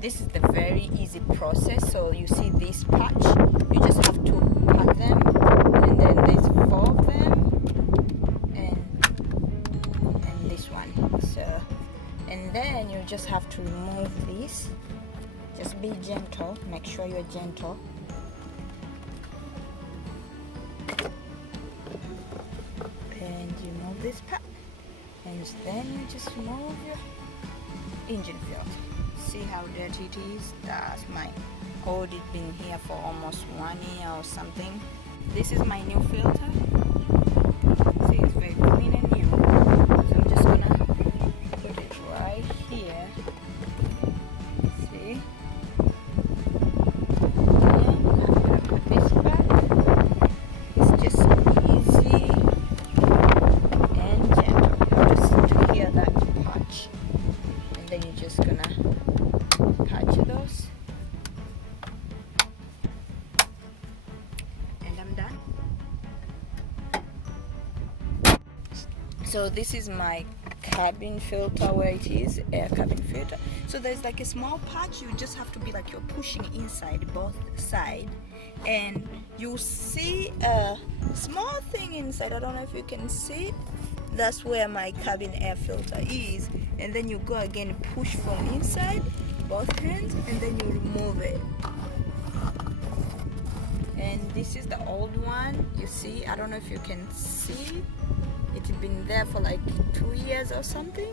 this is the very easy process. So you see this patch, you just have to pat them, and then there's 4 of them, and this one. So, and then you just have to remove this. Just be gentle, make sure you're gentle. And you remove this part, and then you just remove your engine filter. See how dirty it is? That's my old, it's been here for almost 1 year or something. This is my new filter. See, it's very clean and new. So I'm just gonna put it right here. See? This back. It's just easy and gentle. Just to hear that patch, and then you're just gonna patch those, and I'm done. So this is my cabin filter, where it is air cabin filter. So there's like a small patch, you just have to be like you're pushing inside both sides, and you see a small thing inside. I don't know if you can see it. That's where my cabin air filter is, and then you go again, push from inside both hands, and then you remove it. And this is the old one. You see, I don't know if you can see, it's been there for like 2 years or something,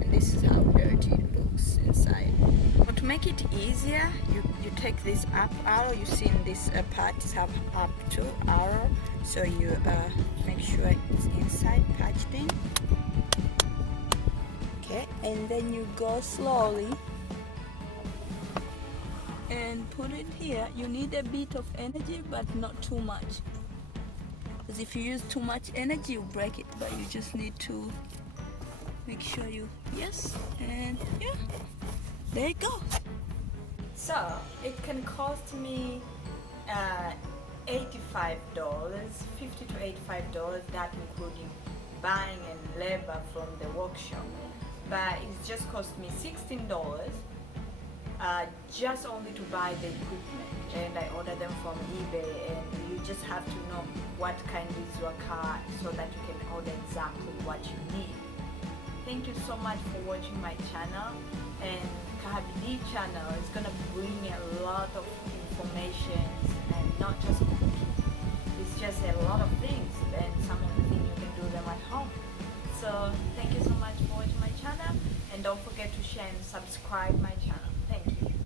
and this is how dirty it looks inside. But to make it easier, you take this up arrow. You see in this part is have up to arrow, so you make sure it's inside patched in. Okay, and then you go slowly and put it here. You need a bit of energy, but not too much, because if you use too much energy you break it. But you just need to make sure you, yes, and yeah, there you go. So it can cost me $85, $50 to $85, that including buying and labor from the workshop. But it's just cost me $16 just only to buy the equipment, and I order them from eBay, and you just have to know what kind is your car so that you can order exactly what you need. Thank you so much for watching my channel, and Kahabidi channel is gonna bring a lot of information, and not just cooking. It's just a lot of things, and some of the things you can do them at home. So thank you so much for watching my channel, and don't forget to share and subscribe my channel. Thank you.